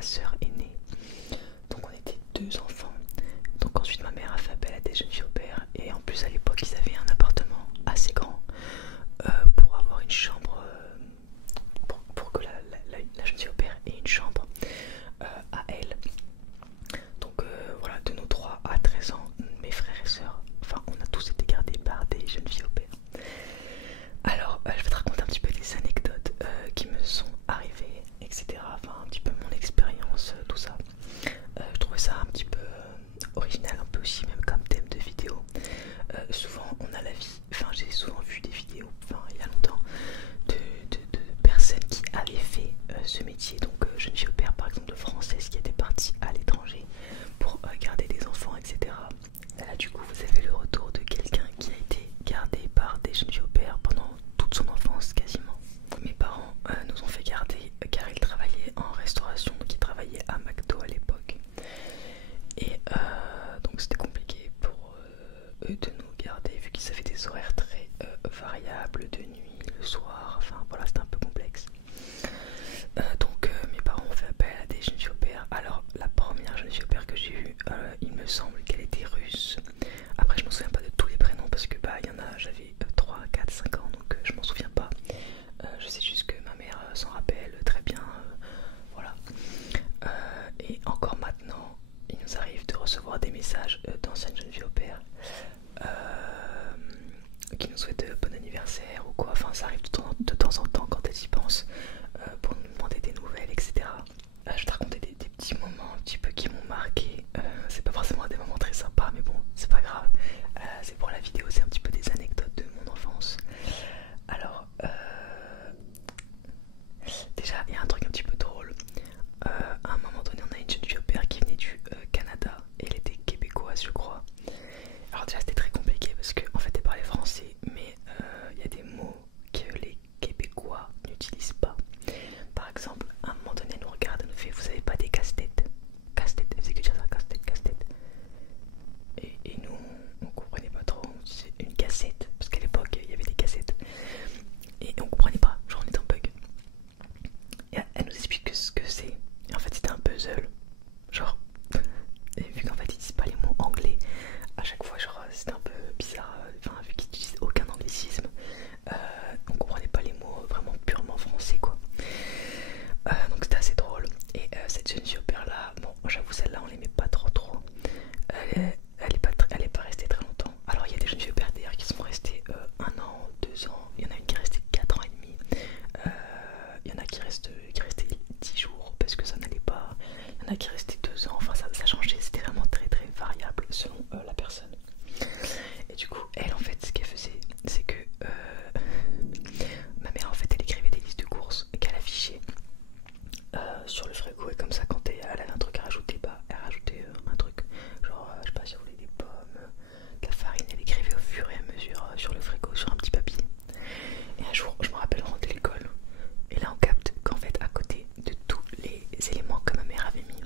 ma soeur aînée. Donc on était deux enfants. Donc ensuite ma mère a fait appel à des jeunes filles au père. Et en plus à l'époque ils avaient un appartement assez grand pour avoir une chambre, pour que la jeune fille au père ait une chambre à elle. Donc voilà, de nos 3 à 13 ans, mes frères et sœurs, enfin on a tous été gardés par des jeunes filles au père. Alors je vais te raconter un petit peu des anecdotes qui me sont arrivées, etc. Enfin un petit peu mon expérience, tout ça. Je trouvais ça un petit peu original, un peu aussi même comme thème de vidéo. Souvent on a la vie, enfin j'ai souvent vu des vidéos, enfin il y a longtemps, de personnes qui avaient fait ce métier, donc jeune fille au père par exemple, de françaises qui étaient parties à l'étranger pour garder des enfants, etc. Là du coup vous avez le retour de quelqu'un qui a été gardé par des jeunes filles au père pendant toute son enfance quasiment. Mes parents nous ont fait garder car ils travaillaient en restauration, donc ils travaillaient à McDo à l'époque. Et donc c'était compliqué pour eux de nous garder vu qu'ils avaient des horaires très variables de nuit, le soir, enfin voilà c'était un peu complexe. Donc mes parents ont fait appel à des jeunes filles au père. Alors la première jeune fille au père que j'ai eue, il me semble qu'elle était russe. Après je m'en souviens pas de tous les prénoms parce que bah il y en a, j'avais 3, 4, 5 ans donc je m'en souviens pas. Je sais juste que ma mère s'en rappelle très bien, voilà. Et encore maintenant, il nous arrive de recevoir des messages d'anciennes jeunes filles au père qui nous souhaitent bon anniversaire ou quoi. Enfin, ça arrive de temps en temps quand elles y pensent pour nous demander des nouvelles, etc. Je vais te raconter des petits moments un petit peu qui m'ont marqué. C'est pas forcément des moments très sympas, mais bon, c'est pas grave. C'est pour la vidéo, c'est un petit peu des anecdotes de mon enfance. Alors, déjà, il y a un truc un petit peu drôle. À un moment donné, on a une jeune fille au père qui venait du Canada et elle était québécoise, je crois. Alors, déjà, c'était très compliqué parce qu'en fait, elle parlait français, mais il y a des mots que les Québécois n'utilisent pas. Par exemple, à un moment donné, elle nous regarde, elle nous fait: vous avez pas des casse-têtes? Casse-tête, elle faisait que dire ça, casse-tête, casse-tête. Et nous, on comprenait pas trop, on disait une cassette, parce qu'à l'époque, il y avait des cassettes. Et on comprenait pas, genre on était en bug. Et elle nous explique ce que c'est. Et en fait, c'était un puzzle. Genre, et vu qu'en fait, ils disent pas les mots anglais, à chaque fois, genre, c'était un peu bizarre. Enfin, vu qu'ils n'utilisent aucun anglicisme, on comprenait pas les mots vraiment purement français, quoi. Donc, c'était assez drôle. Et cette jeune fille au père là, bon, j'avoue, celle-là, on l'aimait pas trop. Elle est pas restée très longtemps. Alors, il y a des jeunes filles au père d'ailleurs qui sont restées 1 an, 2 ans. Il y en a une qui est restée 4 ans et demi. Il y en a qui restaient 10 jours parce que ça n'allait pas. Il y en a qui restaient 2 ans. Enfin, ça changeait. C'était vraiment très très variable selon la personne. Et du coup, elle en fait, ce qu'elle faisait, c'est que ma mère en fait, elle écrivait des listes de courses qu'elle affichait sur le frigo, et comme ça, quand elle avait un truc à rajouter, bah elle rajoutait un truc. Genre, je sais pas si elle voulait des pommes, de la farine, elle écrivait au fur et à mesure sur le frigo, sur un petit papier. Et un jour, je me rappelle, on rentre de l'école, et là on capte qu'en fait, à côté de tous les éléments que ma mère avait mis,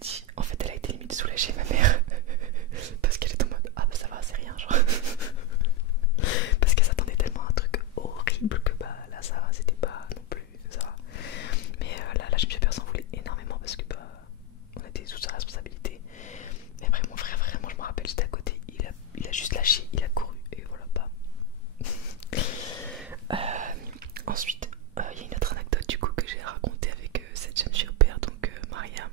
dit, en fait elle a été limite soulagée ma mère parce qu'elle est en mode ah bah ça va c'est rien genre parce qu'elle s'attendait tellement à un truc horrible que bah là ça va, c'était pas non plus ça va. Mais là je me suis s'en voulait énormément parce que bah on était sous sa responsabilité. Mais après mon frère vraiment je me rappelle j'étais à côté, il a juste lâché, il a couru et voilà pas. Ensuite il y a une autre anecdote du coup que j'ai racontée avec cette jeune fille au père, donc Maria.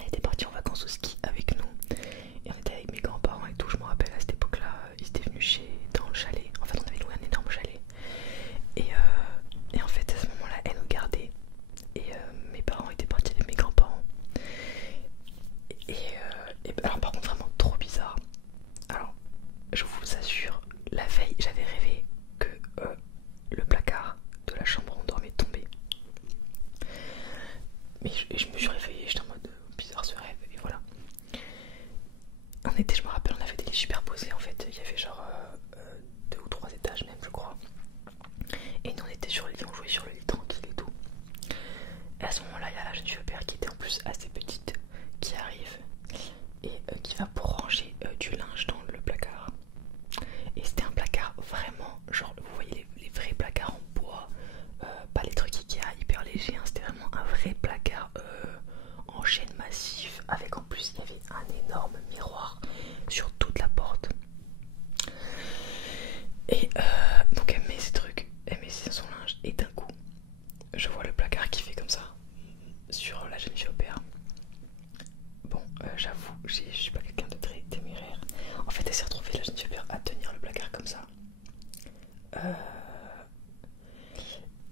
Elle était partie en vacances au ski avec nous et on était avec mes grands-parents et tout. Je me rappelle à cette époque-là, ils étaient venus dans le chalet. En fait, on avait loué un énorme chalet et en fait, à ce moment-là, elle nous gardait et mes parents étaient partis avec mes grands-parents. Alors, par contre, vraiment trop bizarre. Alors, je vous assure, la veille, j'avais rêvé que le placard de la chambre où on dormait tombait. Mais je me suis réveillée, j'étais en mode bizarre ce rêve, et voilà. Je me rappelle, on avait des lits superposés en fait, il y avait genre 2 ou 3 étages même, je crois. Et nous on était sur le lit, on jouait sur le lit tranquille et tout. Et à ce moment-là, il y a la jeune fille au père qui était en plus assez petite qui arrive et qui va pour ranger du linge dans le placard. Et c'était un placard vraiment, genre, vous voyez les vrais placards en bois, pas les trucs Ikea hyper légers, hein, c'était vraiment un vrai placard en chaîne massif, avec en plus il y avait un énorme miroir sur toute la porte. Et donc elle met ses trucs, elle met son linge, et d'un coup, je vois le placard qui fait comme ça sur la jeune fille au père. Bon, j'avoue, je suis pas quelqu'un de très téméraire. En fait, elle s'est retrouvée, la jeune fille au père, à tenir le placard comme ça.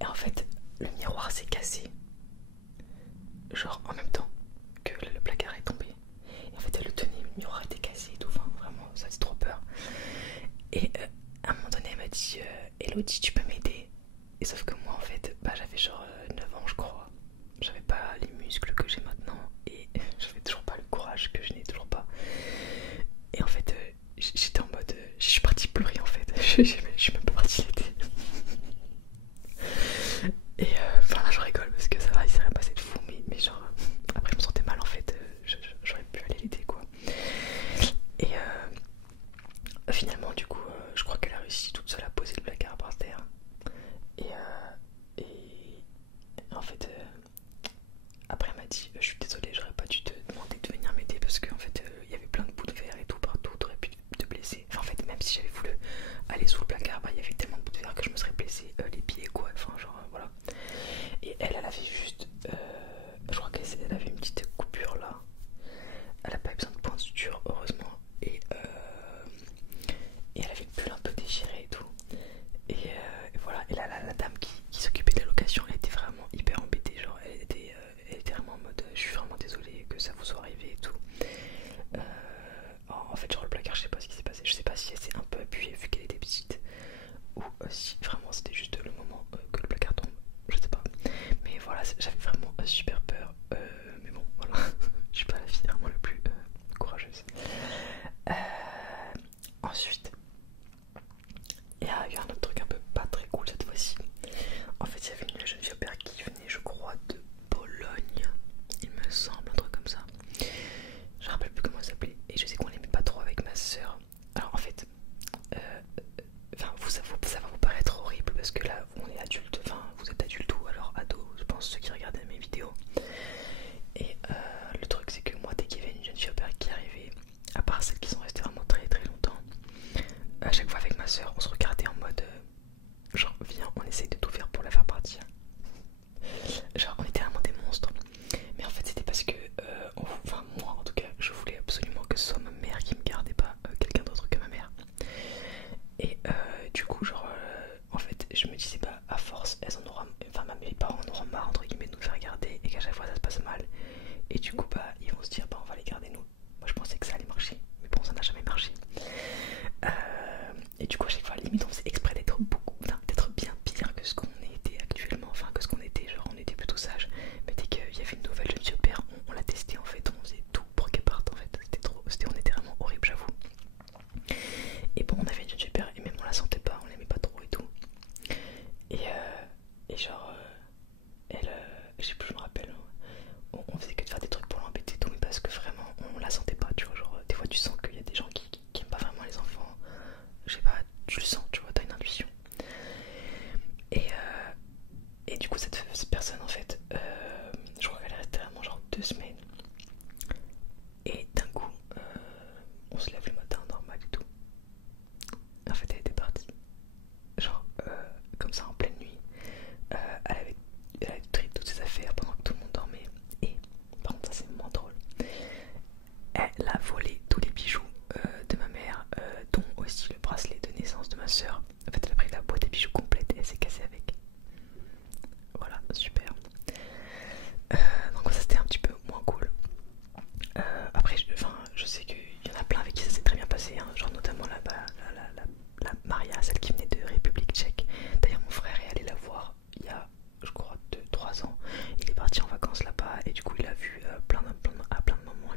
Et en fait, le miroir s'est cassé. Genre en même temps que le placard est tombé. Et en fait, elle le tenait, le miroir était cassé et tout. Enfin, vraiment, ça faisait trop peur. Et à un moment donné, elle m'a dit Elodie, tu peux m'aider? Et sauf que moi, en fait, bah, j'avais genre 9 ans, je crois. J'avais pas les muscles que j'ai maintenant. Et j'avais toujours pas le courage que je n'ai toujours pas. Et en fait, j'étais en mode. Je suis partie pleurer en fait. Je suis même pas partie l'aider. Et enfin là je rigole parce que ça va, il s'est rien passé de fou, mais genre après je me sentais mal en fait, j'aurais pu aller l'aider quoi. Et finalement du coup je crois qu'elle a réussi toute seule à poser le placard par terre. Et en fait après elle m'a dit je suis désolée, j'aurais pas dû te demander de venir m'aider parce qu'en fait il y avait plein de bouts de verre et tout partout, t'aurais pu te blesser. Enfin en fait même si j'avais voulu aller sous le placard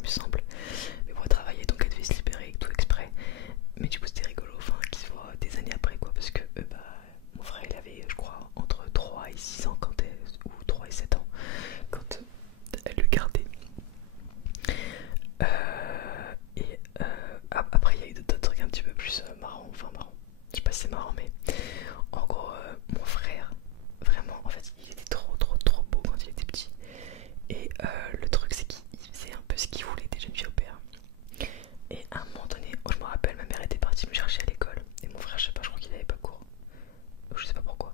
plus simple. Mais pour travailler, donc elle devait se libérer tout exprès. Mais du coup c'était rigolo, enfin qu'ils se voient des années après quoi, parce que mon frère il avait je crois entre 3 et 6 ans quand elle, ou 3 et 7 ans quand elle le gardait. Après il y a eu d'autres trucs un petit peu plus marrants, enfin marrants, je sais pas si c'est marrant mais en gros mon frère vraiment en fait il était trop beau quand il était petit. Et le truc c'est qu'il faisait un peu ce qu'il voulait des jeunes filles au père. Et à un moment donné, je me rappelle, ma mère était partie me chercher à l'école. Et mon frère, je sais pas, je crois qu'il avait pas cours. Je sais pas pourquoi.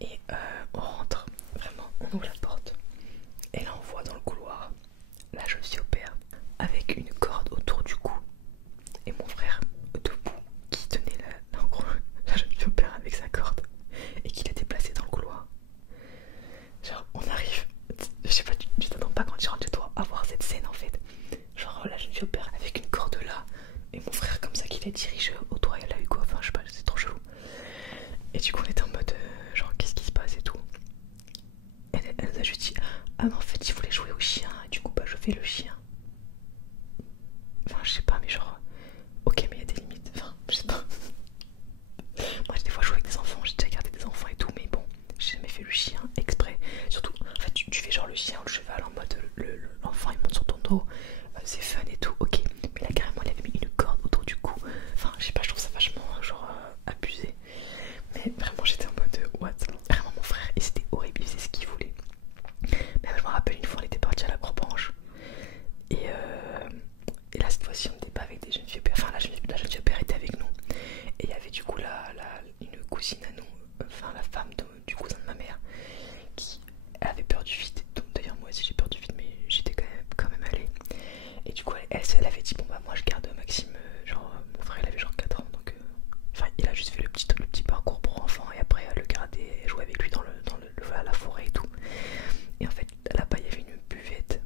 Et on rentre, vraiment, on ouvre la porte. Et là, on voit dans le couloir la jeune fille au père avec une corde autour du cou. Et mon frère, debout, qui tenait en gros, la jeune fille au père avec sa corde. Et qui l'a déplacée dans le couloir. Genre, on arrive, je sais pas, tu t'attends pas quand tu rentres chez toi à voir cette scène en fait. Genre, la jeune fille au père avec une corde là, et mon frère comme ça qui la dirige au toit, elle a eu quoi, enfin je sais pas, c'est trop chelou. Et du coup, on était en mode, genre, qu'est-ce qui se passe et tout. Et elle nous a juste dit, ah mais en fait, il voulait jouer au chien, et du coup, bah je fais le chien. Enfin, je sais pas, mais genre, ok, mais il y a des limites, enfin, je sais pas. Moi, des fois, je joue avec des enfants, j'ai déjà gardé des enfants et tout, mais bon, j'ai jamais fait le chien exprès. Surtout, en fait, tu fais genre le chien ou le cheval en mode l'enfant il monte sur ton dos, c'est fun et tout, ok. Mais là, carrément, il avait mis une corde autour du cou. Enfin, je sais pas, je trouve ça vachement genre abusé. Mais vraiment, j'étais en mode what? Vraiment, mon frère, et c'était horrible, il faisait ce qu'il voulait. Mais je me rappelle une fois, on était parti à la Croix-Branche. Et là, cette fois-ci, on n'était pas avec des jeunes filles. Enfin, la jeune fille père était avec nous. Et il y avait du coup une cousine à nous, enfin la femme du cousin de ma mère, qui avait peur du vide. Donc d'ailleurs moi aussi j'ai peur du vide, mais j'étais quand même allée. Et du coup elle avait dit bon bah moi je garde Maxime, genre mon frère il avait genre 4 ans, donc enfin il a juste fait le petit parcours pour enfants et après le garder et jouer avec lui dans la forêt et tout. Et en fait là-bas il y avait une buvette.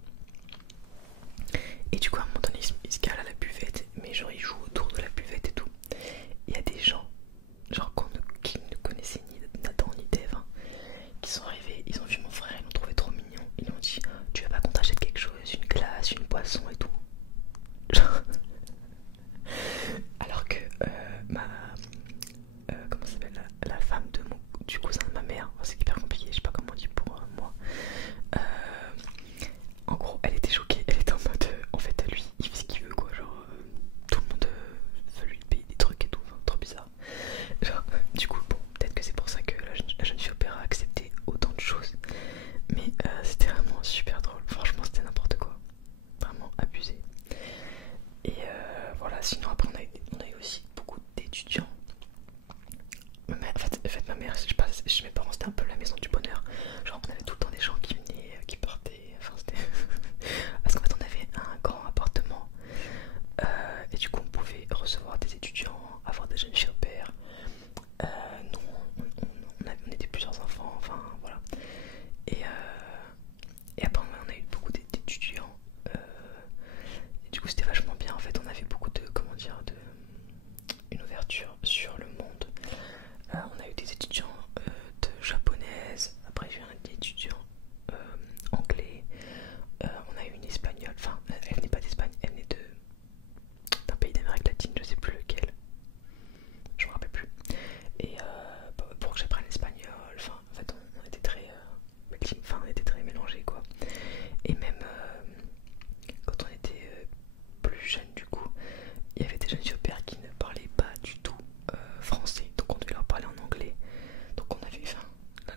Et du coup à un moment donné il se cale à la buvette, mais genre il joue autour de la buvette et tout. Il y a des gens, genre qui ne connaissaient ni Nathan ni Dave, hein, qui sont arrivés, ils ont vu mon frère, ils l'ont trouvé trop mignon. Ils lui ont dit, tu veux pas qu'on t'achète quelque chose, une glace, une boisson et tout. Genre... Alors que comment ça s'appelle, la femme du cousin de ma mère, c'est hyper compliqué, je sais pas comment on dit pour moi. En gros, elle était choquée, elle était en mode, en fait lui, il fait ce qu'il veut quoi, genre tout le monde veut lui payer des trucs et tout, enfin, trop bizarre. Genre, du coup, bon, peut-être que c'est pour ça que la jeune fille au père a accepté autant de choses, mais c'était vraiment super drôle, franchement c'était n'importe quoi, vraiment abusé. Et voilà, sinon après on a eu aussi beaucoup d'étudiants. En fait ma mère, je sais pas, chez mes parents c'était un peu la maison du bonheur, genre on avait tout le temps des gens qui venaient, qui partaient, enfin c'était... Parce qu'en fait on avait un grand appartement et du coup on pouvait recevoir des étudiants, avoir des jeunes filles au père. Nous on était plusieurs enfants, enfin voilà. Et après on a eu beaucoup d'étudiants. Et du coup c'était vachement bien en fait, on avait beaucoup de, comment dire, une ouverture sur le monde. On a eu des étudiants de japonaise, après j'ai eu un étudiant anglais, on a eu une espagnole, enfin elle venait pas d'Espagne, elle venait d'un pays d'Amérique latine, je sais plus lequel, je me rappelle plus. Et pour que j'apprenne l'espagnol, enfin en fait on était très enfin on était très mélangés quoi. Et même quand on était plus jeune du coup, il y avait des jeunes filles au père qui ne parlaient pas du tout français, donc on devait leur parler en anglais. Donc on avait, enfin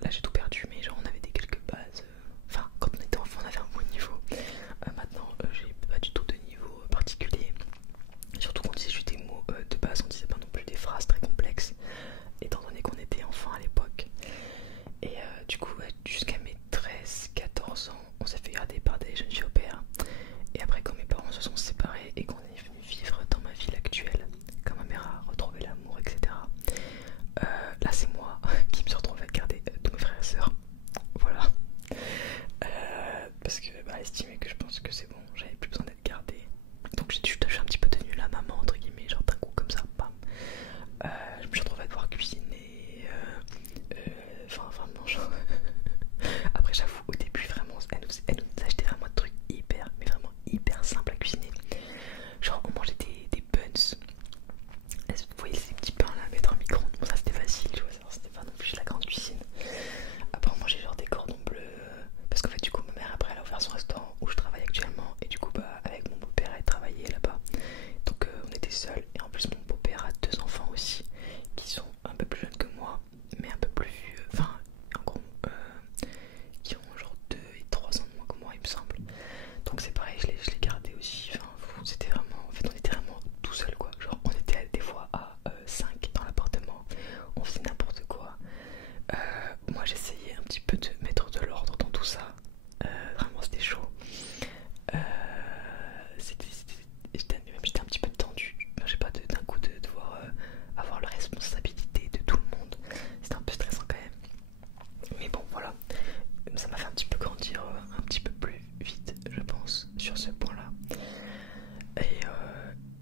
là j'ai tout perdu, mais genre on avait des quelques bases, enfin quand on était enfant on avait un bon niveau. Maintenant j'ai pas du tout de niveau particulier, surtout qu'on disait juste des mots de base, on disait pas non plus des phrases très complexes étant donné qu'on était enfant à l'époque. Et du coup jusqu'à mes 13-14 ans on s'est fait garder par des jeunes filles au père. Et après quand mes parents se sont séparés et qu'on est venu vivre dans ma ville actuelle, quand ma mère a retrouvé l'amour, etc., là c'est moi qui me suis retrouvée à garder tous mes frères et sœurs. Voilà. Parce que elle estimait que je pense que c'est bon, j'avais plus besoin d'être gardée. Donc je suis un petit peu devenue la maman entre guillemets, genre d'un coup comme ça, bam. Je me suis retrouvée à devoir cuisiner. Enfin vraiment genre... Après j'avoue au début vraiment elle nous achetait vraiment des trucs hyper, mais vraiment hyper simples à cuisiner.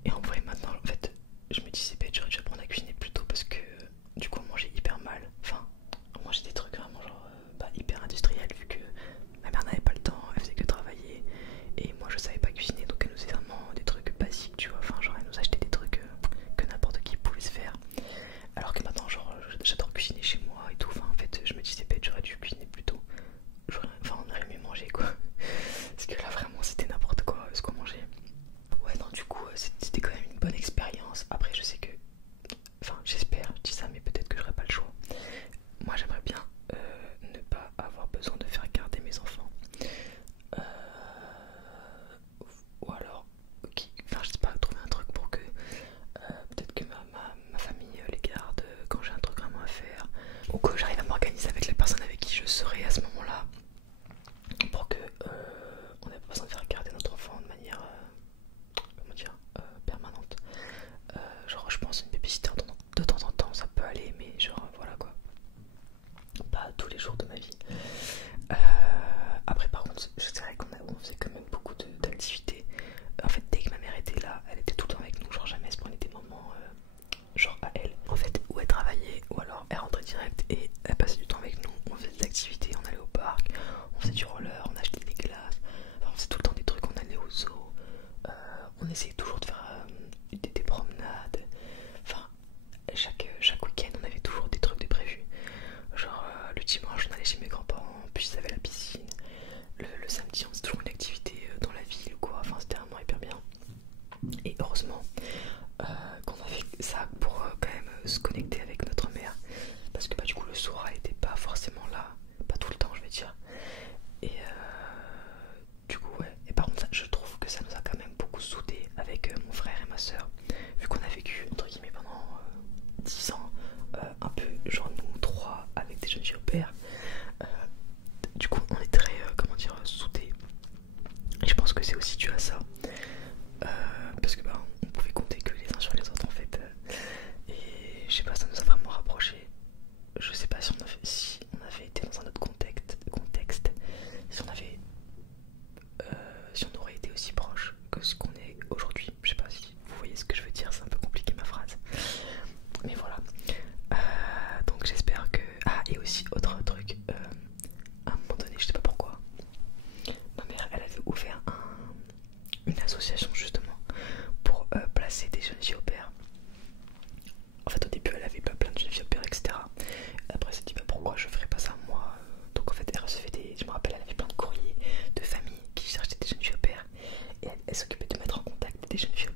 Et en vrai maintenant en fait je me dis c'est bête, j'aurais dû apprendre à cuisiner plus tôt parce que du coup on mangeait hyper mal. Enfin on mangeait des trucs vraiment genre pas hyper industriels vu que ma mère n'avait pas le temps, elle faisait que travailler et moi je savais pas cuisiner donc elle nous faisait vraiment des trucs basiques tu vois. Enfin genre elle nous achetait des trucs que n'importe qui pouvait se faire. Alors que maintenant genre j'adore cuisiner chez moi et tout. Enfin en fait je me dis c'est bête, j'aurais dû cuisiner plus tôt. Enfin on aurait mieux mangé quoi. Parce que là vraiment c'était n'importe quoi ce qu'on mangeait. Ouais non du coup c'était quand même une bonne expérience. Après je sais que, enfin j'espère, je dis ça mais peut-être que j'aurai pas le choix. Moi j'aimerais bien ne pas avoir besoin de faire garder mes enfants. Ou alors, enfin je sais pas, trouver un truc pour que peut-être que ma famille les garde quand j'ai un truc vraiment à faire. Ou que j'arrive à m'organiser avec les personnes avec qui je serai à ce moment-là. Pour que on n'ait pas besoin de faire garder notre enfant de manière comment dire permanente. Genre je pense une babysitter de temps en temps ça peut aller mais genre voilà quoi. Pas tous les jours de ma vie. Après par contre c'est vrai qu'on faisait quand même beaucoup d'activités. En fait dès que ma mère était là elle était tout le temps avec nous. Genre jamais elle se prenait des moments genre à elle. En fait ou elle travaillait ou alors elle rentrait direct et elle passait du temps avec nous. On faisait des activités, on allait au parc, on faisait du roller, on achetait des glaces. Enfin on faisait tout le temps des trucs, on allait au zoo. On essayait toujours de faire des promenades. Enfin chaque week-end on avait toujours des trucs de prévus. Genre le dimanche on allait chez mes grands-parents, puis ils avaient la piscine. Le samedi on faisait toujours une activité dans la ville quoi. Enfin c'était vraiment hyper bien. Et heureusement qu'on a fait ça pour quand même se connecter avec notre mère. Parce que bah du coup le soir elle était pas forcément là. Pas tout le temps je vais dire. Et du coup ouais. Et par contre je trouve que ça nous a quand même beaucoup soudés avec mon frère et ma soeur. Vu qu'on a vécu entre guillemets pendant 10 ans un peu genre nous trois avec des jeunes filles au père. Du coup on est très comment dire soudés. Et je pense que c'est aussi dû à ça. Parce que bah on pouvait compter que les uns sur les autres en fait. Et je sais pas, ça nous a vraiment rapprochés. Je sais pas si on avait été dans un autre contexte, si on aurait été aussi proche que ce qu'on est aujourd'hui. Je sais pas si vous voyez ce que je veux dire, c'est un peu compliqué ma phrase. Mais voilà. Donc j'espère que... Ah et aussi autre truc, à un moment donné, je sais pas pourquoi, ma mère elle avait ouvert une association justement pour placer des jeunes filles au père. En fait au début elle avait pas plein de jeunes filles au père etc. Après elle s'est dit bah pourquoi je ferais pas ça moi. Donc en fait elle recevait des... Je me rappelle elle avait plein de courriers de familles qui cherchaient des jeunes filles au père. Et elle s'occupait de mettre en contact des jeunes filles